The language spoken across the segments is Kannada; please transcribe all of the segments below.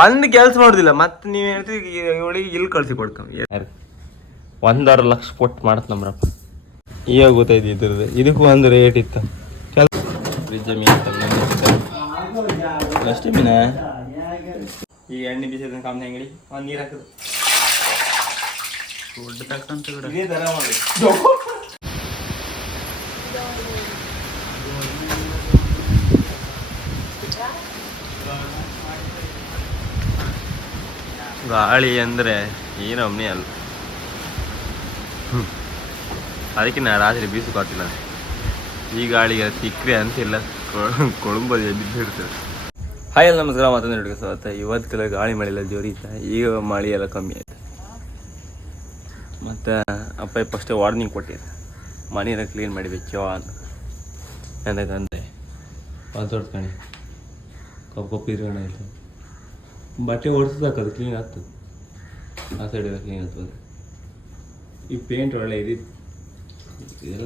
ಒಂದ್ ಕೆಲ್ಸ ಮಾಡುದಿಲ್ಲ ಮತ್ತೆ ನೀವ್ ಹೇಳ್ತೀವಿ ಇವಳಿಗೆ ಇಲ್ಲಿ ಕಳ್ಸಿ ಕೊಡ್ತೀವಿ. ಒಂದಾರು ಲಕ್ಷ ಕೊಟ್ಟು ಮಾಡತ್ ನಮ್ರಪ್ಪ ಈಗ ಗೊತ್ತೈತಿ ಇದ್ರದ್ದು. ಇದಕ್ಕೂ ಒಂದು ರೇಟ್ ಇತ್ತು. ಫ್ರಿಜ್ ಮೀನು ಅಷ್ಟೇ ಮೀನ ಈ ಎಣ್ಣೆ ಬಿಸಿದ ಕಾಮ್ ಹೆಂಗಡಿ? ಒಂದ್ ನೀರ್ ಹಾಕದು. ದೊಡ್ಡ ತಕ್ಕಂತ ಬಿಡ ಇದೇ ತರ ಮಾಡಿ ಗಾಳಿ ಅಂದ್ರೆ ಏನೊಮ್ಮೆ ಅಲ್ಲ. ಅದಕ್ಕೆ ನಾ ರಾತ್ರಿ ಬೀಸು ಈ ಗಾಳಿಗೆ ಸಿಕ್ಕರೆ ಅಂತಿಲ್ಲ. ಕೊಳಂಬಲ್ಲಿ ಬಿದ್ದಿರ್ತದೆ ಹಾಯ್ ಎಲ್ಲ ನಮಸ್ಕಾರ ಮತ್ತೊಂದು ನೋಡಿ ಸ್ವಾಗತ. ಇವತ್ತು ಗಾಳಿ ಮಳೆ ಎಲ್ಲ ಜೋರಿ ಇತ್ತ ಈಗ ಮಳೆ ಎಲ್ಲ ಕಮ್ಮಿ ಆಯ್ತು. ಮತ್ತು ಅಪ್ಪ ಫಸ್ಟೇ ವಾರ್ನಿಂಗ್ ಕೊಟ್ಟಿದ್ದೆ ಮನೆಯೆಲ್ಲ ಕ್ಲೀನ್ ಮಾಡಿಬೇಕು ಅಂತ. ಎಂದಕ್ಕಂದ್ರೆ ಒಂದು ಕಪ್ಪು ಇರೋಣ ಇಲ್ಲ ಬಟ್ಟೆ ಅದು ಕ್ಲೀನ್ ಆಗ್ತದೆ. ಆ ಸೈಡ್ ಎಲ್ಲ ಕ್ಲೀನ್ ಆಗ್ತದೆ. ಈ ಪೇಂಟ್ ಒಳ್ಳೆ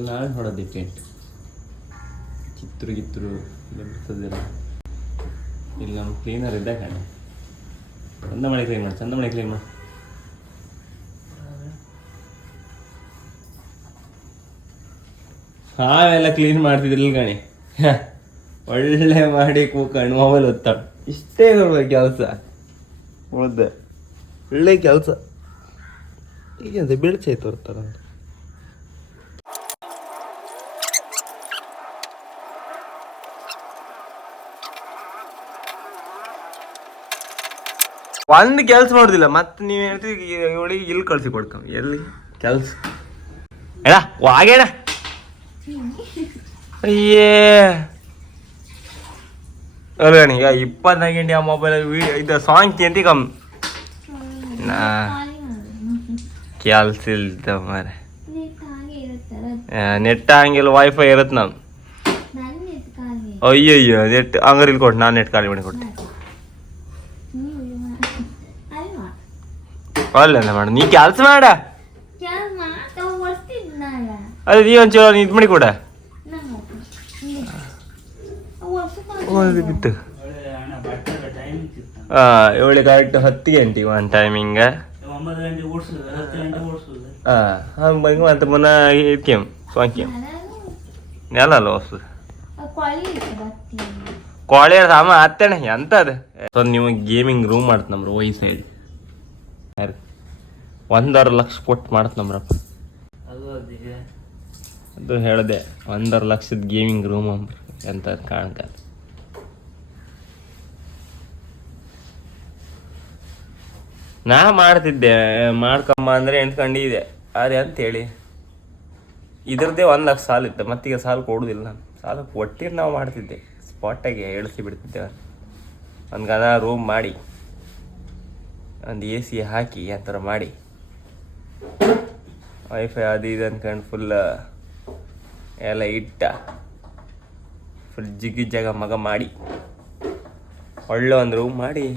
ನಾವೇ ನೋಡೋದು ಈ ಪೇಂಟ್ ಕಿತ್ತರು ಗಿತ್ತರು ಇಲ್ಲ ಬಿಡ್ತದೆಲ್ಲ ಇಲ್ಲಿ ನಮ್ಮ ಕ್ಲೀನರ್ ಇದ್ದ ಕಣ. ಚಂದ ಮಳೆ ಕ್ಲೀನ್ ಮಾಡಿ ಚಂದ ಮಳೆ ಕ್ಲೀನ್ ಮಾಡಿ. ಹಾವೆಲ್ಲ ಕ್ಲೀನ್ ಮಾಡ್ತಿದ್ರಿಲ್ಲ ಕಣಿ. ಒಳ್ಳೆ ಮಾಡಿ ಕೂಕಣ್ಣು ಮೊಬೈಲ್ ಓದ್ತಾಳೆ ಇಷ್ಟೇ ಕೊಡ್ಬೇಕು ಕೆಲಸ. ಉಳ್ದ. ಒಳ್ಳೆ ಕೆಲಸ. ಈಗೆಂತ ಬೆಳಚೆ ತೋರ್ತಾರಂತ ಒಂದು ಕೆಲ್ಸ ಮಾಡುದಿಲ್ಲ ಮತ್ತೆ ನೀವ್ ಹೇಳ್ತೀವಿ ಇವಳಿಗೆ ಇಲ್ಲಿ ಕಳ್ಸಿ ಕೊಡ್ತೀವಿ ಎಲ್ಲಿ? ಕೆಲ್ಸ. ಹೇಳ ವಾಗೇಣ ಅಯ್ಯೇ. ಅಲ್ಲ ಈಗ ಇಪ್ಪತ್ನಾಲ್ಕು ಗಂಟೆ ಆ ಮೊಬೈಲ್ ವಿಡಿಯೋ ಇದು ಸಾಂಗ್ ಕೇಂತಿ ಕಮ್. ನಾ ಕೆಲ್ಸ ಇಲ್ದ ಮಾರೆ ನೆಟ್ ಹಂಗಿಲ್ಲ ವೈಫೈ ಇರತ್ತೆ ನಾನು ಅಯ್ಯೋ ನೆಟ್ ಹಂಗಾರೆ ಇಲ್ಲಿ ಕೊಟ್ಟು ನಾನು ನೆಟ್ ಖಾಲಿ ಮಾಡಿ ಕೊಟ್ಟೆ ಅಲ್ಲ ಮಾಡ ನೀ ಕೆಲ್ಸ ಮಾಡ. ಅದೇ ನೀ ಒಂಚೂರು ಇದು ಮಾಡಿ ಕೊಡ. ಒಂದು ಬಿತ್ತು ಆ ಏಳು ಕರೆಕ್ಟ್ ಹತ್ತು ಗಂಟೆ ಒಂದು ಟೈಮಿಂಗ ಹಾಂ ಬಂದು ಮತ್ತೆ ಮುನ್ನ ಇದಕ್ಕೆ ಸ್ವಾಂಕಿ ನೆಲ ಅಲ್ಲ ಹೊಸದು ಕೋಳಿ ಸಾಮ ಹತ್ತಣ ಎಂತ ಅದು ಸೊ ನೀವು ಗೇಮಿಂಗ್ ರೂಮ್ ಮಾಡ್ತ ನಮ್ರು ವೈ ಸೈಡ್ ಯಾರು ಒಂದರ ಲಕ್ಷ ಕೊಟ್ಟು ಮಾಡ್ತ ನಮ್ರಪ್ಪ. ಅದು ಹೇಳಿದೆ ಅದು ಹೇಳ್ದೆ ಒಂದರ ಲಕ್ಷದ ಗೇಮಿಂಗ್ ರೂಮ್ ಅಂಬ್ರ ಎಂತ ಕಾಣಕ ನಾ ಮಾಡ್ತಿದ್ದೆ ಮಾಡ್ಕಮ್ಮ ಅಂದ್ರೆ ಎಣ್ಕೊಂಡಿದ್ದೆ ಅದೇ ಅಂತೇಳಿ. ಇದ್ರದ್ದೇ ಒಂದು ಲಕ್ಷ ಸಾಲ ಇತ್ತು, ಮತ್ತೀಗ ಸಾಲ ಕೊಡೋದಿಲ್ಲ ನಾನು. ಸಾಲ ಕೊಟ್ಟಿರ್ ನಾವು ಮಾಡ್ತಿದ್ದೆ. ಸ್ಪಾಟಾಗಿ ಎಳಿಸಿ ಬಿಡ್ತಿದ್ದೆ ಒಂದು ಗದ ರೂಮ್ ಮಾಡಿ, ಒಂದು ಎ ಸಿ ಹಾಕಿ, ಆ ಥರ ಮಾಡಿ. ವೈಫೈ ಅದು ಇದು ಅನ್ಕೊಂಡು ಫುಲ್ ಎಲ್ಲ ಇಟ್ಟ. ಫುಲ್ ಜಿಗ್ಗಿ ಜಾಗ ಮಗ ಮಾಡಿ. ಒಳ್ಳೆ ಒಂದು ರೂಮ್ ಮಾಡಿ.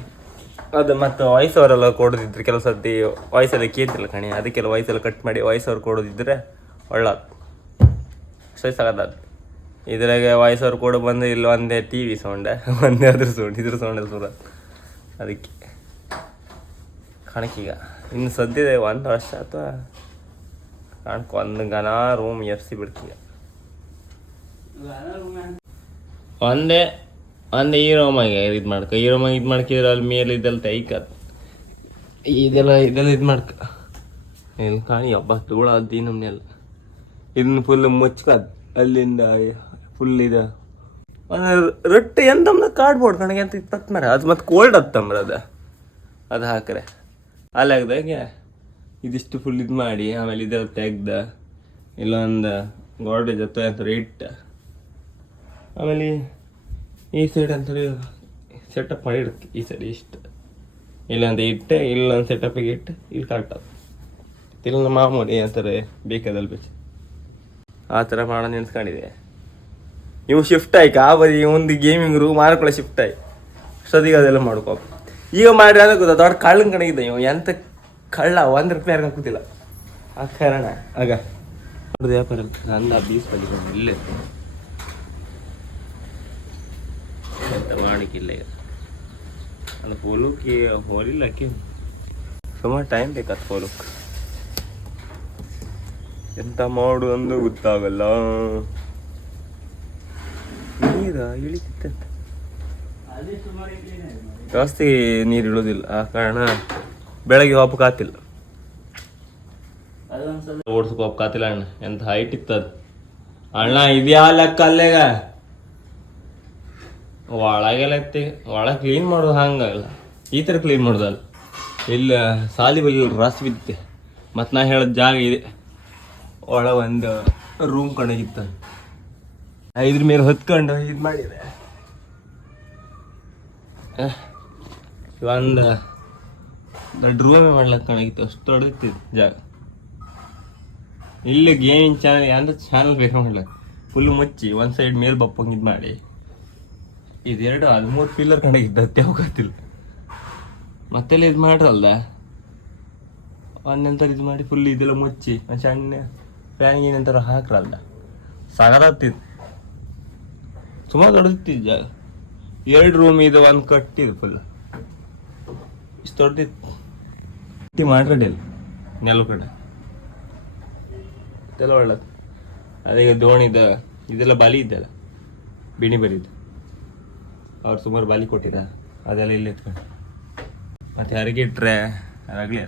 ಅದು ಮತ್ತು ವಾಯ್ಸ್ ಅವರೆಲ್ಲ ಕೊಡೋದಿದ್ರೆ ಕೆಲವು ಸರ್ತಿ ವಾಯ್ಸ್ ಎಲ್ಲ ಕೇಳ್ತಿಲ್ಲ ಕಣಿ. ಅದಕ್ಕೆಲ್ಲ ವಾಯ್ಸ್ ಎಲ್ಲ ಕಟ್ ಮಾಡಿ ವಾಯ್ಸ್ ಅವ್ರು ಕೊಡೋದಿದ್ರೆ ಒಳ್ಳೇದು. ಅಷ್ಟೇ ಸಾಕದು ಇದ್ರಾಗೆ ವಾಯ್ಸ್ ಅವ್ರು ಕೊಡು ಬಂದು ಇಲ್ಲಿ ಒಂದೇ ಟಿ ವಿ ಸೌಂಡೆ ಒಂದೇ ಅದ್ರ ಸೌಂಡ್ ಇದ್ರ ಸೌಂಡ್ ಸುರ ಅದಕ್ಕೆ ಕಾಣಕೀಗ ಇನ್ನು ಸದ್ಯದೇ ಒಂದು ವರ್ಷ ಅಥವಾ ಕಾಣ್ಕೊ ಒಂದು ಗನ ರೂಮ್ ಎಫ್ಸಿ ಬಿಡ್ತೀಗ ಒಂದೇ ಒಂದೇ ಈ ರೂಮಾಗೆ ಇದು ಮಾಡ್ಕೊ ಈ ರೂಮಾಗ ಇದು ಮಾಡ್ಕಿದ್ರೆ ಅಲ್ಲಿ ಮೇಲೆ ಇದೆಲ್ಲ ತೈಕ. ಇದೆಲ್ಲ ಇದೆಲ್ಲ ಇದು ಮಾಡ್ಕ. ಇಲ್ಲಿ ಕಾಣಿ, ಹಬ್ಬ ಧೂಳ ಅದ್ದಿ ನಮ್ಮನೆಲ್ಲ ಇದನ್ನ ಫುಲ್ ಮುಚ್ಕದ್. ಅಲ್ಲಿಂದ ಫುಲ್ ಇದು. ರೊಟ್ಟಿ ಎಂತಮ್ದ ಕಾರ್ಡ್ಬೋರ್ಡ್ ಕಣಗೆ ಅಂತ ಇತ್ತ ಮರ ಅದು ಮತ್ತೆ ಕೋಲ್ಡ್ ಹತ್ತಂಬ್ರ ಅದು. ಅದು ಹಾಕ್ರೆ. ಅಲ್ಲಿ ಹಾಕ್ದಾಗೆ ಇದಿಷ್ಟು ಫುಲ್ ಇದು ಮಾಡಿ, ಆಮೇಲೆ ಇದೆಲ್ಲ ತೆಗ್ದ, ಇಲ್ಲೊಂದು ಗೋಡ್ರೇಜ್ ಜೊತೆ ಅಂತ ಇಟ್ಟ. ಆಮೇಲೆ ಈ ಸೈಡ್ ಅಂತೇಳಿ ಸೆಟಪ್ ಮಾಡಿ ಇಡ್ತಿ ಈ ಸೈಡ್ ಇಷ್ಟು. ಇಲ್ಲೊಂದು ಇಟ್ಟೆ ಇಲ್ಲೊಂದು ಸೆಟಪ್ಪಿಗೆ ಇಟ್ಟು, ಇಲ್ಲಿ ಕರೆಕ್ಟ್ ಅದು ಇಲ್ಲ ಮಾಮೂಲಿ ಅಂತಾರೆ ಬೇಕಾದಲ್ಲಿ ಬಿಚ್ಚು. ಆ ಥರ ಮಾಡೋ ನೆನ್ಸ್ಕೊಂಡಿದೆ ಇವು ಶಿಫ್ಟ್ ಆಯ್ಕೆ. ಆ ಬರಿ ಒಂದು ಗೇಮಿಂಗ್ ರೂಮ್ ಮಾರ್ಕೊಳ್ಳೋ ಶಿಫ್ಟ್ ಆಯ್ತು ಅಷ್ಟೊತ್ತಿಗೆ ಅದೆಲ್ಲ ಮಾಡ್ಕೋ. ಈಗ ಮಾಡಿ ಅದಕ್ಕೆ ಗೊತ್ತಾ, ದೊಡ್ಡ ಕಳ್ಳನ ಕಣಗಿದ್ದ ಇವು. ಎಂತ ಕಳ್ಳ, ಒಂದು ರೂಪಾಯಿ ಯಾರು ಕೂತಿಲ್ಲ ಆ ಕಾರಣ. ಆಗ. ವ್ಯಾಪಾರ. ನಂದು ಬೀಸ್ ಬಂದಿದೆ. ಇಲ್ಲೇ ಎಂತ ಮಾಡಿಕ್ಕಿಲ್ಲ ಈಗ. ಅದು ಪೋಲುಕ್ಕೆ ಹೋಲಿಲ್ಲ ಆಕಿ? ಸುಮಾರು ಟೈಮ್ ಬೇಕಾದ ಹೋಲುಕ್ ಎಂತ ಮಾಡು ಅಂದು ಗೊತ್ತಾಗಲ್ಲ. ನೀರ ಇಳಿತಿತ್ತ. ಅದೇ ಸುಮಾರು ಕ್ಲೀನ್ ಜಾಸ್ತಿ ನೀರು ಇಳೋದಿಲ್ಲ. ಆ ಕಾರಣ ಬೆಳಗ್ಗೆ ವಾಪ ಕಾತಿಲ್ಲ. ಓಡಿಸ್ಕೋಪ್ ಕಾತಿಲ್ಲ ಅಣ್ಣ. ಎಂತ ಹೈಟ್ ಇತ್ತದ. ಅಣ್ಣ ಇದ್ಯಾ ಲೆಕ್ಕ ಅಲ್ಲೇಗ? ಒಳಗೆಲ್ಲ ಎತ್ತಿ ಒಳಗೆ ಕ್ಲೀನ್ ಮಾಡೋದು ಹಂಗಲ್ಲ. ಈ ಥರ ಕ್ಲೀನ್ ಮಾಡೋದಲ್ಲ. ಇಲ್ಲ, ಸಾಲಿ ಬಲ್ಲಿ ರಸ್ ಬಿದ್ದೆ ಮತ್ತು ನಾ ಹೇಳಿದ ಜಾಗ ಇದೆ. ಒಳ ಒಂದು ರೂಮ್ ಕಣಗಿತ್ತ. ಇದ್ರ ಮೇಲೆ ಹೊತ್ಕೊಂಡು ಇದು ಮಾಡಿದೆ. ಒಂದು ದೊಡ್ಡ ರೂಮೇ ಮಾಡ್ಲಕ್ಕೆ ಕಣಗಿತ್ತು. ಅಷ್ಟು ದೊಡ್ಡದಿತ್ತು ಜಾಗ. ಇಲ್ಲಿ ಗೇಮಿಂಗ್ ಚಾನಲ್ ಅಂದ್ರೆ ಚಾನಲ್ ಬೇಕು ಮಾಡ್ಲಕ್ಕೆ ಫುಲ್ ಮುಚ್ಚಿ, ಒಂದು ಸೈಡ್ ಮೇಲೆ ಬಪ್ಪಂಗೆ ಇದು ಮಾಡಿ. ಇದೆರಡು ಹದಿಮೂರು ಪಿಲ್ಲರ್ ಕಣಗಿದ್ದ ಹೋಗತ್ತಿಲ್ಲ ಮತ್ತೆಲ್ಲ ಇದು ಮಾಡ್ರಲ್ದ? ಒಂದೆಂತರ ಇದು ಮಾಡಿ ಫುಲ್ ಇದೆಲ್ಲ ಮುಚ್ಚಿ, ಒಂದು ಸಣ್ಣ ಫ್ಯಾನ್ ಏನಂತಾರ ಹಾಕ್ರಲ್ದ? ಸಾಗರತ್ತಿದ್ ಸುಮಾರು ದೊಡ್ಡದಿತ್ತು ಜಾಗ ಎರಡು ರೂಮ್ ಇದು ಒಂದು ಕಟ್ಟಿದ್ದು ಫುಲ್ ಇಷ್ಟು ದೊಡ್ಡದಿತ್ತು. ಕಟ್ಟಿ ಮಾಡ್ರಡಿಲ್ಲ ನೆಲ ಕಡೆ. ಇದೆಲ್ಲ ಒಳ್ಳೇದು. ಅದೇ ದೋಣಿದ, ಇದೆಲ್ಲ ಬಲಿ ಇದ್ದಲ್ಲ, ಬಿಣಿ ಬರಿದ್ದು ಅವ್ರು ಸುಮಾರು ಬಾಲಿ ಕೊಟ್ಟಿರ ಅದೆಲ್ಲ ಇಲ್ಲಿ ಇಟ್ಕೊಂಡು. ಮತ್ತೆ ಯಾರಿಗೆ ಇಟ್ಟರೆ ಅದಾಗಲೇ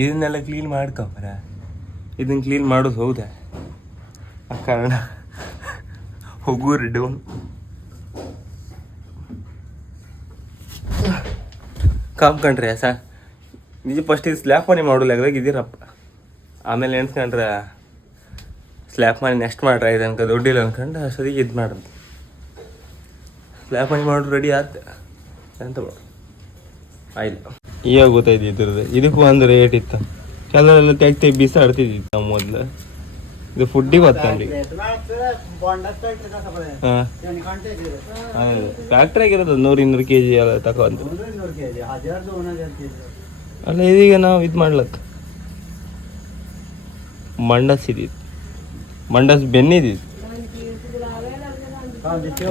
ಇದನ್ನೆಲ್ಲ ಕ್ಲೀನ್ ಮಾಡ್ಕೊಂಬರ ಇದನ್ನ ಕ್ಲೀನ್ ಮಾಡೋದು ಹೌದಾ? ಆ ಕಾರಣ ಹೋಗೂರಿ ಡೌನ್ ಕಾಮ್ಕಂಡ್ರೆ ಸಾ. ನಿಜ ಫಸ್ಟ್ ಇದು ಸ್ಲ್ಯಾಪ್ ಮನೆ ಮಾಡೋಲಾಗದಾಗ ಇದ್ದೀರಪ್ಪ. ಆಮೇಲೆ ಎಣ್ಸ್ಕೊಂಡ್ರೆ ಸ್ಲ್ಯಾಪ್ ಮನೆ ನೆಕ್ಸ್ಟ್ ಮಾಡ್ರೆ, ಇದು ಅನ್ಕ, ದುಡ್ಡಿಲ್ಲ ಅನ್ಕೊಂಡು ಅಷ್ಟೊತ್ತಿಗೆ ಇದು ಮಾಡೋದು ಸ್ಲ್ಯಾಪ್ ಮಾಡಿ ಮಾಡೋದು ರೆಡಿ ಆತ. ಎಂತ ಮಾಡು. ಆಯ್ತು. ಈಗ ಗೊತ್ತಾಯ್ತು ಇದ್ರದ್ದು. ಇದಕ್ಕೂ ಒಂದು ರೇಟ್ ಇತ್ತು. ಕೆಲವೆಲ್ಲ ತೆಗ್ತೆ ಬಿಸಾಡ್ತಿದ್ದಿತ್ತು ನಮ್ಮ ಮೊದಲು. ಇದು ಫುಡ್ಡಿಗೆ ಬರ್ತಂಡಿ ಹಾಂ. ಫ್ಯಾಕ್ಟ್ರಿಯಾಗಿರೋದು ನೂರು ಇನ್ನೂರು ಕೆ ಜಿ ಎಲ್ಲ ತಗೊಂಡು ಅಲ್ಲ ಇದೀಗ ನಾವು ಇದು ಮಾಡ್ಲಕ್ಕ. ಮಂಡಸ್ ಇದ್ದಿತ್ತು. ಮಂಡಸ್ ಬೆನ್ನಿದ್ದಿತ್ತು.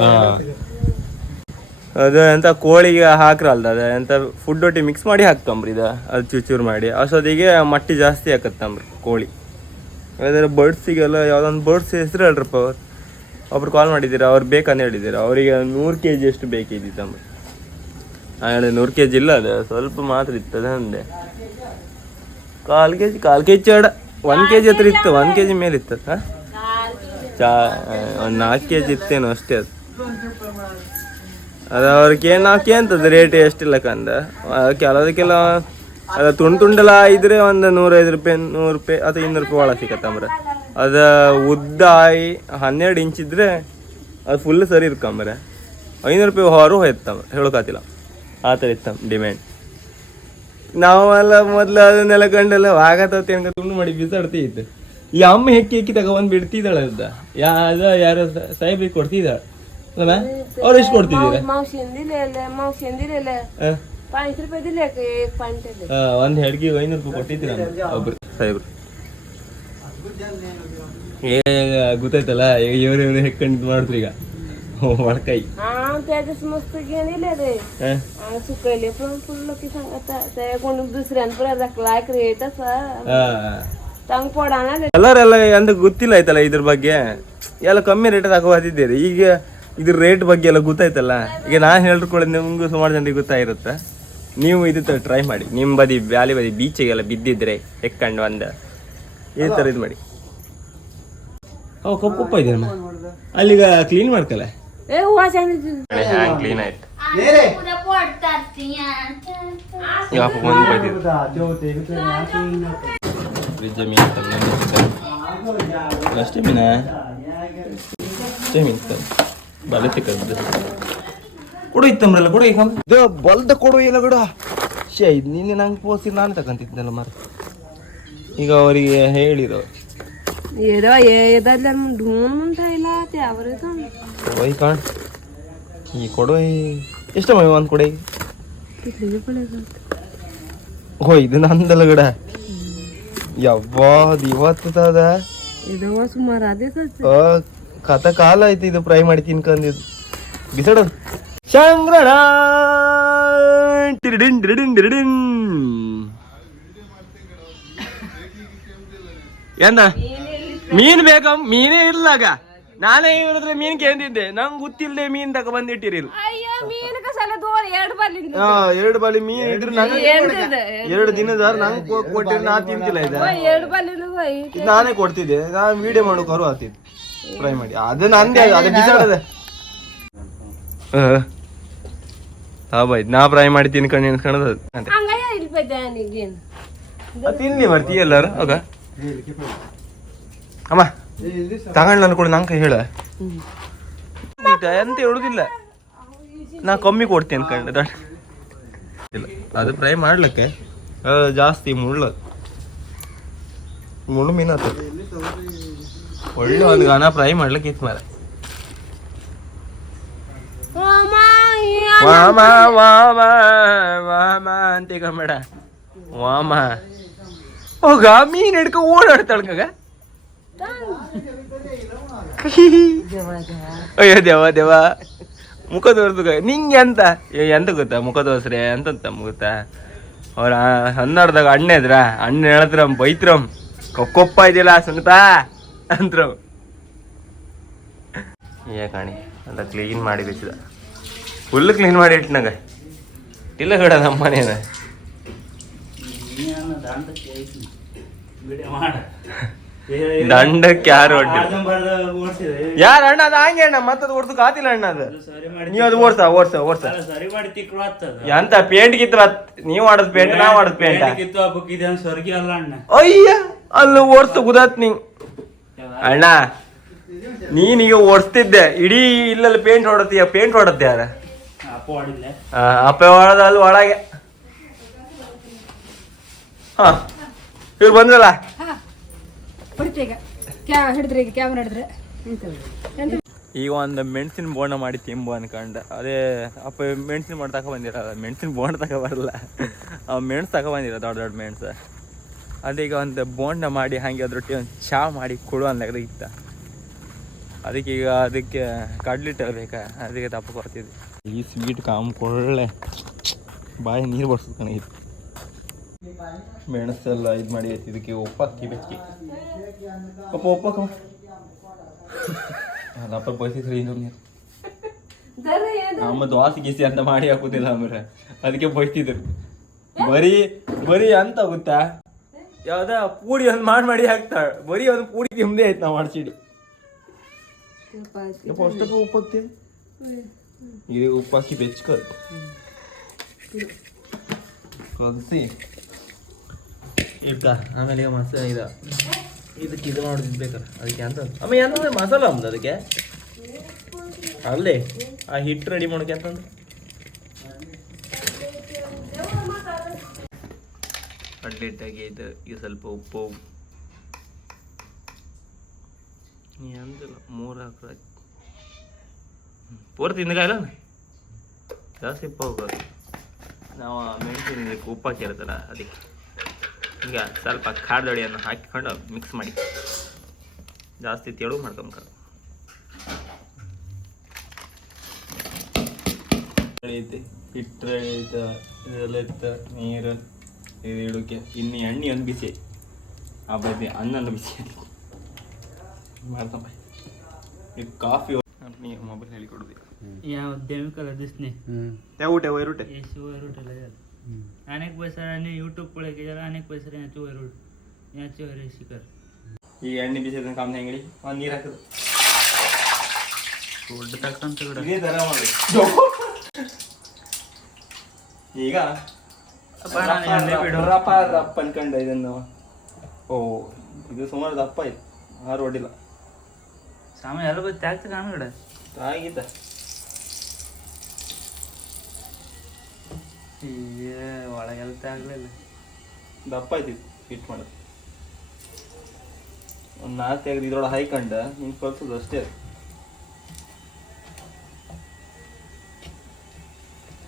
ಹಾಂ. ಅದು ಎಂತ ಕೋಳಿಗೆ ಹಾಕ್ರಲ್ದ, ಅದ ಎಂತ ಫುಡ್ ಒಟ್ಟಿ ಮಿಕ್ಸ್ ಮಾಡಿ ಹಾಕ್ತಂಬ್ರಿ ಇದು, ಅದು ಚೂಚೂರು ಮಾಡಿ. ಅಷ್ಟೊತ್ತಿಗೆ ಮಟ್ಟಿ ಜಾಸ್ತಿ ಹಾಕತ್ತಂಬ್ರಿ ಕೋಳಿ. ಯಾವ್ದಾರ ಬರ್ಡ್ಸಿಗೆಲ್ಲ ಯಾವ್ದೊಂದು ಬರ್ಡ್ಸ್ ಹೆಸರು ಹೇಳ್ರಪ್ಪ ಅವ್ರು. ಒಬ್ರು ಕಾಲ್ ಮಾಡಿದ್ದೀರಾ, ಅವ್ರು ಬೇಕಂತ ಹೇಳಿದ್ದೀರಾ. ಅವರಿಗೆ ನೂರು ಕೆ ಜಿ ಅಷ್ಟು ಬೇಕಿದ್ದಿತ್ತಂಬ್ರಿ. ನಾ ಹೇಳಿದೆ ನೂರು ಕೆ ಜಿ ಇಲ್ಲ ಅದು, ಸ್ವಲ್ಪ ಮಾತ್ರ ಇತ್ತು ಅದು. ಕಾಲು ಕೆ ಜಿ ಕಾಲು ಕೆ ಜಿ ಅಡ ಒನ್ ಕೆ ಜಿ ಹತ್ರ ಇತ್ತು ಒನ್ ಕೆ ಜಿ ಮೇಲೆ ಇತ್ತು ಚಾ ಒಂದು ನಾಲ್ಕು ಕೆ ಜಿ ಇತ್ತೇನು ಅಷ್ಟೇ ಅದು. ಅದು ಅವ್ರಿಗೆ ಏನು ನಾಲ್ಕು ಅಂತದ ರೇಟ್ ಎಷ್ಟಿಲ್ಲ ಕಂದ. ಕೆಲವದಕ್ಕೆಲ್ಲ ಅದು ತುಂಡು ತುಂಡೆಲ್ಲ ಇದ್ರೆ ಒಂದು ನೂರೈದು ರೂಪಾಯಿ, ನೂರು ರೂಪಾಯಿ ಅಥವಾ ಇನ್ನೂರು ರೂಪಾಯಿ ಒಳಗೆ ಸಿಕ್ಕತ್ತಂಬ್ರೆ ಅದು ಉದ್ದ ಆಯಿ ಹನ್ನೆರಡು ಇದ್ರೆ ಅದು ಫುಲ್ ಸರಿ ಇರ್ಕಂಬ್ರೆ ಐನೂರು ರೂಪಾಯಿ ಹೊರ ಹೋಯ್ತಮ್ಮ ಹೇಳೋಕಾತಿಲ್ಲ. ಆ ಥರ ಇತ್ತಮ್ಮ ಡಿಮ್ಯಾಂಡ್ ನಾವೆಲ್ಲ ಮೊದ್ಲು ಅದನ್ನೆಲ್ಲ ಕಂಡೆಲ್ಲ ಆಗತ್ತ ಅನ್ಕ ತುಂಡು ಮಾಡಿ ಬಿಸಾಡ್ತಿತ್ತು ಈ ಅಮ್ಮ ಹೆಕ್ಕಿ ಹೆಕ್ಕಿ ತಗೊಂಡ್ ಬಿಡ್ತಿದ್ದಾಳೆ ಅದ ಯಾ, ಅದ ಯಾರು ಸಾಹೇಬ್ರಿಗೆ ಅವ್ರು ಎಷ್ಟು ಕೊಡ್ತಿದ್ದೀರಾ मावशीन दिलेले मावशीन दिलेले ಆ? पाचशे रुपये दिले का एक पाणी दिले ಆ, ಒಂದ್ ಹೆಡ್ಗಿ ಐನೂರು ರೂಪಾಯಿ ಕೊಟ್ಟಿದ್ದೀರ ಒಬ್ರು ಸಾಹೇಬ್ರು ಏ ಗೊತ್ತಾಯ್ತಲ್ಲ ಈಗ ಇವ್ರು ಇವ್ರು ಹೆಕ್ಕಂಡು ಇದು ಮಾಡಿದ್ರು ಈಗ ಒಳಕಾಯಿ हा त्याच्याच मस्त घेऊन दिले रे आणि सुकले पण फुल की सांगत त्या कोण दुसऱ्यान पुरा दाखला ऐकरे तसा ತಂಗ್ ಕೊಡೋಣ ಎಲ್ಲರೆಲ್ಲ ಅಂದ ಗೊತ್ತಿಲ್ಲ ಆಯ್ತಲ್ಲ ಇದ್ರ ಬಗ್ಗೆ ಎಲ್ಲ ಕಮ್ಮಿ ರೇಟ್ ತಗೋತಿದ್ದೀರಿ ಈಗ ಇದು ರೇಟ್ ಬಗ್ಗೆ ಎಲ್ಲ ಗೊತ್ತಾಯ್ತಲ್ಲ? ಈಗ ನಾನು ಹೇಳಿದ್ರು ಕೂಡ ನಿಮಗೂ ಸುಮಾರು ಜನರಿಗೆ ಗೊತ್ತಾಗಿರುತ್ತೆ. ನೀವು ಇದು ಟ್ರೈ ಮಾಡಿ. ನಿಮ್ಮ ಬದಿ ವ್ಯಾಲಿ ಬದಿ ಬೀಚಿಗೆಲ್ಲ ಬಿದ್ದಿದ್ರೆ ಎಕ್ಕಂಡು ಒಂದು. ಈ ಥರ ಇದು ಮಾಡಿ. ಕಪ್ಪ ಕಪ್ಪಪ್ಪ ಇದೆ ಅಲ್ಲಿಗ ಕ್ಲೀನ್ ಮಾಡ್ಕಲ್ಲ ಹ್ಯಾಂಗೆ ಕ್ಲೀನ್ ಆಯ್ತು? ಯಾಪ ಬಂದು ಕೊಡು ಇತ್ತಂಬ್ರಲ್ಲ ಕೊಡು ಈಗ ಬಲ್ದ ಕೊಡು ಇಲ್ಲ ಬಿಡ. ನಿನ್ನೆ ನಂಗೆ ನಾನು ತಗೊಂತಿದ್ದೆಲ್ಲ ಮರ ಈಗ ಅವರಿಗೆ ಹೇಳಿದ ఏదో ಎಷ್ಟಮ್ಮ ಒಂದು ಕೊಡೋಯ್ ಇದು ಇವತ್ತು ತಾದ. ఏదో ಕಥ ಕಾಲ ಐತಿ ಇದು ಫ್ರೈ ಮಾಡಿ ತಿನ್ಕಂದಿದ್ದು ಬಿಸಾಡು. ಚಂದ್ರಣ ಟಿರಿಡಿನ್ ಟಿರಿಡಿನ್ ಟಿರಿಡಿನ್. ಎಂದ ಮೀನ್ ಬೇಕ ಮೀನೇ ಇಲ್ಲಾಗ ನಾನೇ ಹೇಳಿದ್ರೆ ಮೀನ್ ಕೇಂದಿದ್ದೆ. ನಂಗ್ ಗೊತ್ತಿಲ್ಲದೆ ಮೀನ್ ತಕ ಸಲ ದೂರ ಎರಡು ಬಾಲಿ ಮೀನ್ ಇದ್ರೆ ಎರಡು ದಿನದ ನಂಗೆ ಕೊಟ್ಟಿರ್ ನಾ ತಿಂತಿಲ್ಲ ಇದ. ನಾನೇ ಕೊಡ್ತಿದ್ದೆ. ನಾನು ವಿಡಿಯೋ ಮಾಡೋಕ್ ಕರು ಆಗ್ತಿದ್ದೆ ಫ್ರೈ ಮಾಡಿ. ಅದು ನಂದೇ ಅದು ಬಿಸಾಡದೆ. ಹಾ ಬಾಯ್ ನಾ ಫ್ರೈ ಮಾಡಿ ತಿನ್ಕೊಂಡು ಎನ್ಸ್ಕೊಳದ ಅಂತ. ಹಂಗಾಯ ಇಲ್ಲಿ ಬೈದೆ ನೀಗೇನು? ಅದ್ ತಿನ್ನಿ ಬರ್ತೀಯ ಎಲ್ಲಾರು. ಅವಾಗ ಅಮ್ಮ ತಗೊಂಡ್ ನಾನು ಕೈ ನಂಗೆ ಹೇಳ. ಎಂತ ಹೇಳುದಿಲ್ಲ. ನಾ ಕಮ್ಮಿ ಕೊಡ್ತೀನಿ ಅನ್ಕೊಂಡೆ ಇಲ್ಲ ಅದು ಫ್ರೈ ಮಾಡ್ಲಿಕ್ಕೆ ಜಾಸ್ತಿ ಮುಳ್ಳು. ಮುಳ್ಳು ಮೀನು ಆತ ಒಳ್ಳೆ ಒಂದು ಗಾನ ಫ್ರೈ ಮಾಡ್ಲಿಕ್ಕೆ ಇತ್ತು ಮಾರ ವಾಮ ವಾಮ ವಾಮ ಅಂತ ಮೇಡ ವಾಮ. ಹೋಗ ಮೀನ್ ಹಿಡ್ಕ ಓಡಾಡ್ತಾಳ್ಕಾಗ ಅಯ್ಯೋ ದೇವ ದೇವ. ಮುಖ ತೋರ್ದು ನಿಂಗೆ ಎಂತ? ಎಂತ ಗೊತ್ತಾ? ಮುಖ ತೋರ್ಸ್ರೆ ಎಂತಂತ ಗೊತ್ತಾ ಅವ್ರ ಹನ್ನೆರಡ್ದಾಗ ಅಣ್ಣ ಇದ್ರ. ಅಣ್ಣ ಹೇಳತ್ರ ಬೈತ್ರಮ್ ಕೊಪ್ಪ ಇದೆಯಲ್ಲ ಸುನತಾ ಅಂತ್ರಮ್ ಏ ಕಾಣಿ ಅಂತ ಕ್ಲೀನ್ ಮಾಡಿ ಬಿಚ್ಚಿದ. ಫುಲ್ ಕ್ಲೀನ್ ಮಾಡಿ ಇಟ್ನಾಗ ಇಲ್ಲ ಕಡ ನಮ್ಮನೇನ. ಮನೇನ ದಂಡಕ್ಕೆ ಯಾರು ಓಡ್ಸಿದ್ರೆ ಯಾರ ಅಣ್ಣ ಅದ? ಹಂಗೆ ಅಣ್ಣ ಮತ್ತದು ಓಡ್ಸಕ್ ಆತಿಲ್ಲ ಅಣ್ಣ ಅದು. ನೀವ್ ಅದು ಓಡ್ಸ ಓಡ್ಸ ಓಡ್ಸ. ಎಂತ ಪೇಂಟ್ ಗಿತ್ರ ನೀವ್ ಆಡದ್ ಪೇಂಟ್ ನಾ ಆಡದ್ ಪೇಂಟ್ ಅಯ್ಯ ಅಲ್ಲಿ ಓಡ್ಸ ಗುದಾತ್ ನೀ ಅಣ್ಣ ನೀನೀಗ ಓಡಿಸ್ತಿದ್ದೆ ಇಡೀ ಇಲ್ಲಲ್ಲಿ ಪೇಂಟ್ ಹೊಡತ್ತೀಯ ಪೇಂಟ್ ಹೊಡತ್ತೆ ಯಾರ? ಅಪ್ಪ ಹೊಡೆದ ಅಲ್ಲಿ ಒಳಗೆ. ಹಾ ಇವ್ರು ಬಂದ್ರಲ್ಲ? ಹೊಡಿತೀಗ ಕ್ಯಾ ಹಿಡಿದ್ರಿ ಈಗ ಕ್ಯಾಮ್ರಾ ಹಿಡಿದ್ರೆ. ಈಗ ಒಂದು ಮೆಣಸಿನ ಬೋಂಡ ಮಾಡಿ ತಿಂಬು ಅನ್ಕೊಂಡ. ಅದೇ ಅಪ್ಪ ಮೆಣಸಿನ ಬೋಂಡ ತಕ ಬಂದಿರಲ್ಲ ಮೆಣಸಿನ ಬೋಂಡ ತಕ ಬರಲ್ಲ ಆ ಮೆಣಸು ತಕ ಬಂದಿರ ದೊಡ್ಡ ದೊಡ್ಡ ಮೆಣಸು. ಅದೀಗ ಒಂದು ಬೋಂಡ ಮಾಡಿ ಹಾಗೆ ಅದ್ರೊಟ್ಟಿಗೆ ಒಂದು ಚಹಾ ಮಾಡಿ ಕೊಡು ಅಂದಾಗ ಇತ್ತ. ಅದಕ್ಕೆ ಈಗ ಅದಕ್ಕೆ ಕಡ್ಲಿಟ್ಟು ಬೇಕಾ? ಅದಕ್ಕೆ ದಪ್ಪ ಕೊಡ್ತಿದ್ವಿ ಈ ಸ್ವೀಟ್ ಕಾಮ್ ಕೊಳ್ಳೆ ಬಾಯಿ ನೀರು ಬರ್ಸೋದು ಕಣಗಿತ್ತು ಮೆಣಸೆಲ್ಲ ಇದು ಮಾಡಿ ಐತಿ ಇದಕ್ಕೆ ಒಪ್ಪಕ್ಕಿ ಬೆಚ್ಚಿ. ಉಪ್ಪು ಒಪ್ಪಕ್ಕ. ಅದಪ್ಪ ಬಯಸಿದ್ರೆ ಇನ್ನೊಂದು ನಮ್ಮ ದ್ವಾಸಿ ಗೀಸಿ ಅಂತ ಮಾಡಿ ಹಾಕುದಿಲ್ಲ ಅಂದ್ರೆ. ಅದಕ್ಕೆ ಬೈತಿದ್ರು ಬರೀ ಬರೀ ಅಂತ ಗೊತ್ತಾ? ಯಾವ್ದ ಪೂಡಿ ಒಂದು ಮಾಡಿ ಮಾಡಿ ಹಾಕ್ತಾಳ. ಬರೀ ಒಂದು ಪೂಡಿ ತಿಂದೇ ಆಯ್ತು ನಾವು ಮಾಡ್ಸಿಡಿ ಯಪ್ಪ ಅಷ್ಟಕ್ಕೆ ಉಪ್ಪು ಹಾಕ್ತೀವಿ ಇದು ಉಪ್ಪು ಹಾಕಿ ಕಲಸಿ. ಇಡ್ಕ. ಆಮೇಲೆ ಈಗ ಮಸ ಇದ ಇದಕ್ಕೆ ಇದು ಮಾಡಿ ಬೇಕಲ್ಲ ಅದಕ್ಕೆ ಅಂತ ಆಮೇಲೆ ಎಂತ ಮಸಾಲ ಅಂದ ಅದಕ್ಕೆ? ಅಲ್ಲೇ ಆ ಹಿಟ್ಟು ರೆಡಿ ಮಾಡೋಕೆ ಅಂತಂದ್ರೆ ಹಿಟ್ಟಾಗಿ ಇದು ಈಗ ಸ್ವಲ್ಪ ಉಪ್ಪು. ಎಂದಿಲ್ಲ ಮೂರು ಹಾಕಿ ಪೂರ್ತಿ ತಿಂದಕಾಯಿಲ್ಲ ಜಾಸ್ತಿ ಉಪ್ಪು ಹೋಗೋದು ನಾವು ಮೆಣಸಿನ ಉಪ್ಪು ಹಾಕಿರ್ತಲ್ಲ ಅದಕ್ಕೆ. ಈಗ ಸ್ವಲ್ಪ ಖಾರದೊಡಿಯನ್ನು ಹಾಕಿಕೊಂಡು ಮಿಕ್ಸ್ ಮಾಡಿ. ಜಾಸ್ತಿ ತೆಳು ಮಾಡ್ಕೊಂಬ ಐತೆ, ಹಿಟ್ಟು ಐತೆ ಇದೆಲ್ಲ ಇತ್ತು ನೀರು. ಇದು ಇನ್ನು ಎಣ್ಣೆ ಒಂದು ಬಿಸಿ. ಆ ಬದಿ ಹಣ್ಣೊಂದು ಬಿಸಿ. ಮಾಡ್ತಪ್ಪ ಈಗ ಕಾಫಿ ಮೊಬೈಲ್ ಹೇಳಿಕೊಡ್ಬೇಕು ಯಾವ ದೇವಿಕಲ ದಿಸ್ನಿ ತೆವುಟೆ ವೈರುಟೆ ಅನೇಕ ಪೈಸರ ಯೂಟ್ಯೂಬ್ ಕೊಳಕ್ಕೆ ಅನೇಕ ಪೈಸರ ಯಾಚು ವೈರುಟ್ ಯಾಚು ವೈರು ಶಿಖರ್. ಈ ಎಣ್ಣೆ ಬಿಸಿದ ಕಾಮ್ನ ಹೆಂಗಡಿ ಒಂದು ನೀರು ಹಾಕಿದ್ರು ದೊಡ್ಡ ತಕ್ಕಂತ ಈಗ ರಪ್ಪ ರಪ್ಪ ಅನ್ಕೊಂಡ ಇದನ್ನು. ಓ ಇದು ಸುಮಾರು ದಪ್ಪ ಆಯ್ತು. ಆರು ಹೊಡಿಲ್ಲ ಸಾಮಾನ್ಯ ಎಲ್ಲ ಬತ್ತಿ ಆಗ್ತದೆ ನಾನು ಕಡೆ. ಆಗಿದ್ದ ಒಳಗೆಲ್ಲ ಆಗ್ಲಿಲ್ಲ. ದಪ್ಪ ಆಯ್ತು ಫಿಟ್ ಮಾಡೋದು ಒಂದು ನಾಲ್ಕು ತೆಗೆದು ಇದ್ರೊಳಗೆ ಹಾಯ್ಕೊಂಡ ನಿಂಗೆ ಕಲ್ಸೋದು ಅಷ್ಟೇ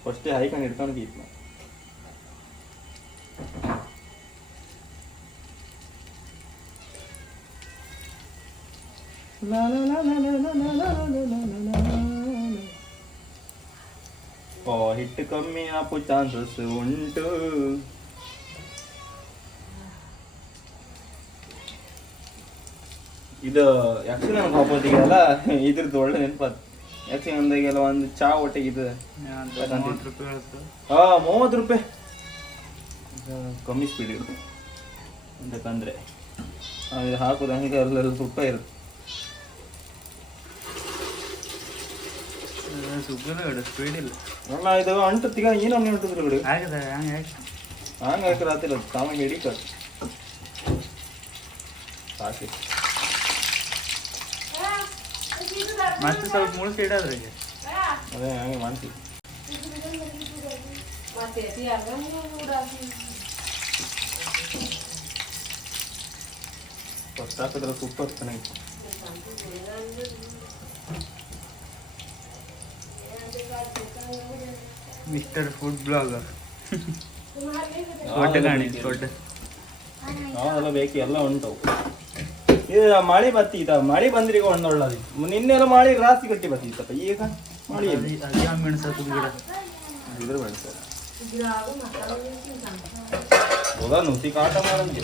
ಫಸ್ಟೇ ಹಾಯ್ಕೊಂಡು ಹಿಡ್ಕೊಂಡು ಗೀತ್ ಓ ಹಿಟ್ಟು ಕಮ್ಮಿ ಹಾಕೋ ಚಾನ್ಸಸ್ ಉಂಟು ಇದು ಯಕ್ಷಗಾನ ಹಾಕೋದಿಗೆಲ್ಲ ಇದ್ರದ್ದು ಒಳ್ಳೆ ನೆನಪತ್ತು ಯಕ್ಷಗಾನದಾಗೆಲ್ಲ ಒಂದು ಚಾ ಒಟ್ಟಿಗೆ ಇದು ಹಾ ಮೂವತ್ತು ರೂಪಾಯಿ ಇದು ಕಮ್ಮಿ ಸ್ಪೀಡ್ ಇರುತ್ತೆ ಅಂತಂದ್ರೆ ಹಾಕೋದು ಹಂಗೆ ಅಲ್ಲೆಲ್ಲ ತುಪ್ಪ ಇರುತ್ತೆ ಸುಗ್ಗದ ಸ್ಪೀಡ್ ಇಲ್ಲ. ಅಲ್ಲ ಇದು ಅಂಟತ್ತಿಗ ಏನಮ್ಮ ಅಂಟಿದ್ರು ಬಿಡು. ಆಗದ ಹಂಗೆ ಆಯ್ತು ಹಂಗೆ ಹಾಕಿದ್ರೆ ಆತಿಲ್ಲ ತಾವಂಗೆ ಹಿಡಿತ ಸಾಕಿ. ಮತ್ತೆ ಸ್ವಲ್ಪ ಮುಳುಕಿ ಇಡೋದ್ರಾಗೆ ಅದೇ ಹಂಗೆ ಮಾಡ್ತಿ ಮತ್ತೆ ತಿರ್ಗ ಮೂರು ಹಾಕಿ. ಫಸ್ಟ್ ಹಾಕಿದ್ರೆ ತುಪ್ಪ ಚೆನ್ನಾಗಿ ಮಿಸ್ಟರ್ ಫುಡ್ ಬ್ಲಾಗರ್ ದೊಡ್ಡ ಗಾಣಿ ದೊಡ್ಡ ನಾವೆಲ್ಲ ಬೇಕು ಎಲ್ಲ ಉಂಟು. ಇದು ಮಳೆ ಬತ್ತಿ ಇತ್ತ ಮಳೆ ಬಂದ್ರೀಗ ಒಂದು ಒಳ್ಳದಿ ನಿನ್ನೆಲ್ಲ ಮಳೆ ರಾತ್ರಿ ಗಟ್ಟಿ ಬತ್ತೀತಪ್ಪ ಈಗ ಮಳೆ? ಅದೇ ಮೆಣಸು ಇದ್ರ ಬೇಡ ನುಸಿ ಕಾಟ ಮಾಡಂಗೆ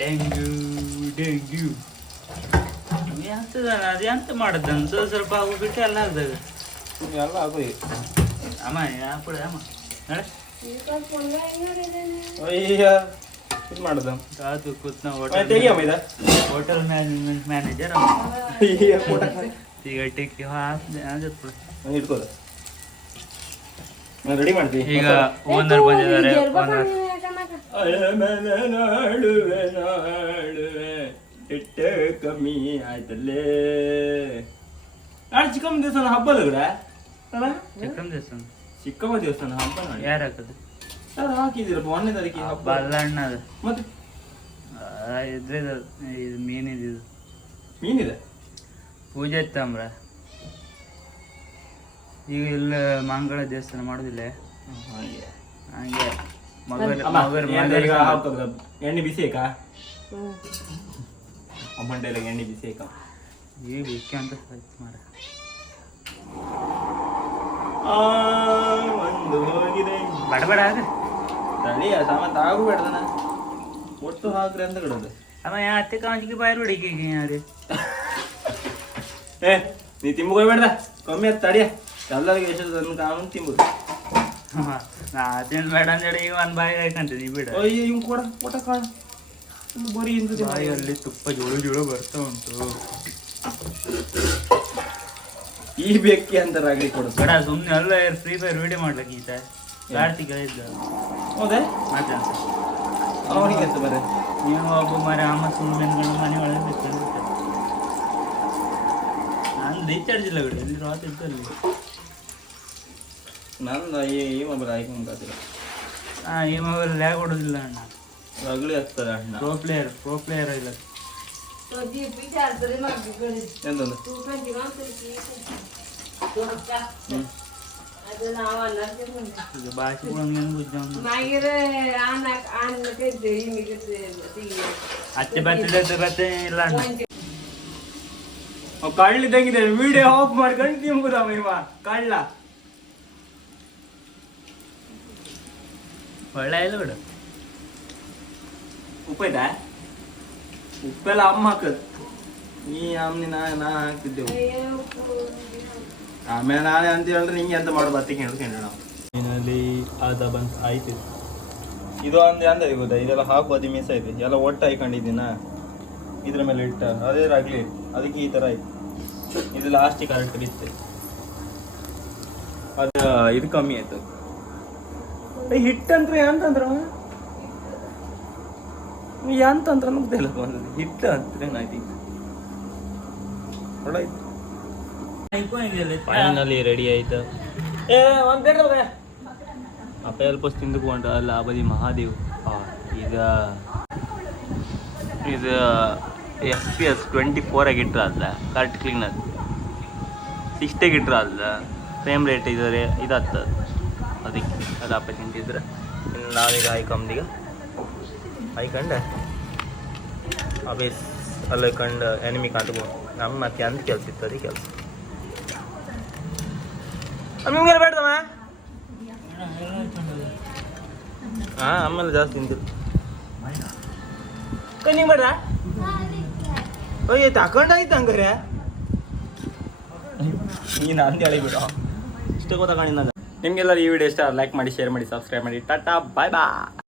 ಡೆಂಗ್ಯೂ ಡೆಂಗ್ಯೂ ಎಂತದ ಅದು ಎಂತ ಮಾಡದಂತ ಸ್ವಲ್ಪ ಸ್ವಲ್ಪ ಆಗು ಬಿಟ್ಟು ಎಲ್ಲ ಆಗ್ದಾಗ ಎಲ್ಲ ಅಮ್ಮ ಈಗ. ಅಮ್ಮ ಯಾಪಡ ಅಮ್ಮ. ನಡೆ? ಅಯ್ಯ ಇದು ಮಾಡುದ? ಕೂತ್ನ ಹೋಟೆಲ್ ಮ್ಯಾನೇಜ್ಮೆಂಟ್ ಮ್ಯಾನೇಜರ್ ಈಗ ಟಿಕ್ಕಿ ಇಟ್ಕೋದ. ರೆಡಿ ಮಾಡ್ತೀವಿ ಈಗ ಓನರ್ ಬಂದಿದ್ದಾರೆ ಓನರ್ ನೀನ್ ಯಾಕನ್ನಕ? ನಾಡುವೆ ನಾಡುವೆ ಇಟ್ಟ ಕಮ್ಮಿ ಆಯ್ತಲ್ಲೇ. ನಾಳೆ ಕಮ್ಮಿ ಹಬ್ಬ ದೇವಸ್ಥಾನ ಚಿಕ್ಕಮ್ಮ ದೇವಸ್ಥಾನ ಹಬ್ಬ ಯಾರು ಹಾಕದು ತಾರೀಕಿಗೆ ಮತ್ತೆ? ಇದು ಮೀನಿದು ಇದು ಮೀನಿದೆ? ಪೂಜೆ ಇತ್ತಂಬ್ರ ಈಗ ಇಲ್ಲ ಮಂಗಳ ದೇವಸ್ಥಾನ ಮಾಡೋದಿಲ್ಲ. ಹಾಗೆ. ಹಂಗೆ. ಮಗರ್ ಅಮ್ಮ, ಮಗರ್ ಏನ್ ಮಗರ್ ಈಗ ಹಾಕೋದು? ಎಣ್ಣೆ ಬಿಸಿ ಏಕಾ. ಅಮ್ಮಂಡೆಲ್ಲ ಎಣ್ಣೆ ಬಿಸಿ ಏಕಾ ಈಗ ಬಿಕ್ಕಿ ಅಂತ ಆಯ್ತು ಮಾರ ಆ, ಒಂದು ಹೋಗಿದೆ. ಬಡಬಡ ಆದ್ರೆ ತಳಿಯ ಸಾಮಾನ್ ತಾಗಬೇಡ್ದನ ಒಟ್ಟು ಹಾಕ್ರಿ ಅಂತ ಬಿಡೋದು. ಅಮ್ಮ ಯಾ ಅತ್ತೆ ಕಾಂಜಿಗೆ ಬಾಯ್ ಹುಡುಗಿ ಯಾರು ಏ ನೀ ತಿಂಬುಕೋಬೇಡ್ದ ಕಮ್ಮಿ ಆಯ್ತು ತಡಿಯ. ಎಲ್ಲರಿಗೆ ಎಷ್ಟು ನನ್ನ ಕಾಮನ್ ತಿಂಬುದು ನಾ ತಿನ್ ಬೇಡ ಅಂದ್ರೆ ಈಗ ಒಂದು ಬಾಯಿ ಹಾಕಂತೀನಿ ಬಿಡ. ಅಯ್ಯೋ ಇವ್ ಕೊಡ ಕೊಟ ಕಾಣ ಬರೀ ಇಂತ ಅಲ್ಲಿ ತುಪ್ಪ ಜೋಳು ಜೋಳು ಬರ್ತಾ ಉಂಟು. ಈ ಬೆಕ್ಕಿ ಅಂತ ರಾಗಿ ಕೊಡು ಬೇಡ ಸುಮ್ಮನೆ ಅಲ್ಲ ಫ್ರೀ ಫೈರ್ ವಿಡಿಯೋ ಮಾಡ್ಲಿಕ್ಕೆ ಈತ ಕಾರ್ತಿಕ್ ಹೇಳಿದ್ದ ಹೌದೇ? ಅಂತ. ಅವನಿಗೆ ಅಂತ ಬರ ನೀವು ಒಬ್ಬ ಮರೆ ಅಮ್ಮ ಸುಮ್ಮನೆ ಮನೆ ಒಳಗೆ ಬಿಟ್ಟು ನಾನು ರೀಚಾರ್ಜ್ ಇಲ್ಲ ಬಿಡಿ ಇಲ್ಲಿ ರಾತ್ ಇತ್ತು ನಂದು ಈ ಈ ಮೊಬೈಲ್ ಐಫೋನ್ ಕಾತಿಲ್ಲ ಹಾಂ ಈ ಮೊಬೈಲ್ ಲ್ಯಾಗ್ ಕೊಡೋದಿಲ್ಲ ಅಣ್ಣ? ರಗಳಿ ಆಗ್ತದೆ ಅಣ್ಣ. ಪ್ರೋ ಪ್ಲೇಯರ್ ಪ್ರೋ ಪ್ಲೇಯರ್ ಇಲ್ಲ. എന്തോന്ന് ബാക്കി ಅಚ್ಚಬತ್ತೆ ಇಲ್ಲ ಅವ್ ಕಳ್ಳಿದ್ದಂಗಿದೆ ವಿಡಿಯೋ ಆಫ್ ಮಾಡ್ಕೊಂಡು ತಿಂಬುದವ ಇವ ಕಳ್ಳ ಒಳ್ಳೆ ಇಲ್ಲ ಬಿಡು ಉಪ್ಪ ಉಪ್ಪೆಲ್ಲ ಅಮ್ಮ ಹಾಕದ್ ನೀ ಅಮ್ಮನಿ ನಾ ನಾ ಹಾಕ್ತಿದ್ದೆವು. ಆಮೇಲೆ ನಾನೇ ಅಂತ ಹೇಳಿದ್ರೆ ನಿಂಗೆ ಅಂತ ಮಾಡೋ ಬತ್ತಿ ಕೇಳ್ಕೊಂಡು ನಾವು ಮೀನಲ್ಲಿ ಅದ ಬಂತು ಆಯ್ತು. ಇದು ಅಂದ್ರೆ ಅಂದ ಗೊತ್ತಾ? ಇದೆಲ್ಲ ಹಾಕೋದು ಮಿಸ್ ಆಯ್ತು ಎಲ್ಲ ಒಟ್ಟು ಹಾಕೊಂಡಿದ್ದೀನ? ಇದ್ರ ಮೇಲೆ ಇಟ್ಟ. ಅದೇ ರಾಗ್ಲಿ ಅದಕ್ಕೆ ಈ ಥರ ಆಯ್ತು. ಇದು ಲಾಸ್ಟಿಗೆ ಕರೆಕ್ಟ್ ಬಿತ್ತು. ಅದು ಇದು ಕಮ್ಮಿ ಆಯ್ತು. ಹಿಟ್ಟಂದ್ರೆ ಅಂತಂದ್ರ ಎಂತಂತ್ರ ಮುಗ್ದಿಲ್ಲ ಬಂದದ್ದು ಹಿಟ್ಟು ಅಂದ್ರೆ ಏನಾಯ್ತು ಫೈನಲಿ ರೆಡಿ ಆಯ್ತು. ಏ ಒಂದು ಬೇಡ ಅಪ್ಪ ಸ್ವಲ್ಪ ತಿಂದುಕೊಂಡ ಅಲ್ಲ ಬದಿ ಮಹಾದೇವ್. ಆ, ಈಗ ಇದು ಎಸ್ ಪಿ ಎಸ್ ಟ್ವೆಂಟಿ ಫೋರಾಗಿ ಇಟ್ರಲ್ಲ ಕರೆಕ್ಟ್ ಕ್ಲೀನ್ ಅದು ಸಿಕ್ಸ್ಟಿಗೆ ಇಟ್ರಲ್ಲ ಫ್ರೇಮ್ ರೇಟ್ ಇದ್ರೆ ಇದಾಗ್ತದೆ ಅದಕ್ಕೆ ಅದು ಅಪ್ಪ ತಿಂತಿದ್ರೆ ನಾವೀಗ ಹಾಯ್ಕೊಂಬೀಗ ಹಾಯ್ಕೊಂಡೆ ಅಬೇಸ್ ಅಲ್ಲ ಕಂಡು ಎನಿಮಿ ಕಾಂತ್ಕೊ ನಮ್ಮ ಮತ್ತೆ ಅಂತ ಕೆಲಸ ಇತ್ತು ಕೆಲಸ. ನಿಮ್ಗೆಲ್ಲ ಬೇಡದಮ್ಮ? ಹಾ ಆಮೇಲೆ ಜಾಸ್ತಿ ತಿಂತಿರು ಕೈ ನಿಂಗೆ ಬೇಡ ಅಯ್ಯ ತಕೊಂಡಾಯ್ತು ಹಂಗಾರೆ? ನೀನು ಅಂದು ಹೇಳಿಬಿಡು ಇಷ್ಟ ಗೊತ್ತಾಗ ನಿಮ್ಗೆಲ್ಲರೂ ಈ ವಿಡಿಯೋ ಇಷ್ಟ ಲೈಕ್ ಮಾಡಿ ಶೇರ್ ಮಾಡಿ ಸಬ್ಸ್ಕ್ರೈಬ್ ಮಾಡಿ. ಟಾಟಾ ಬಾಯ್ ಬಾಯ್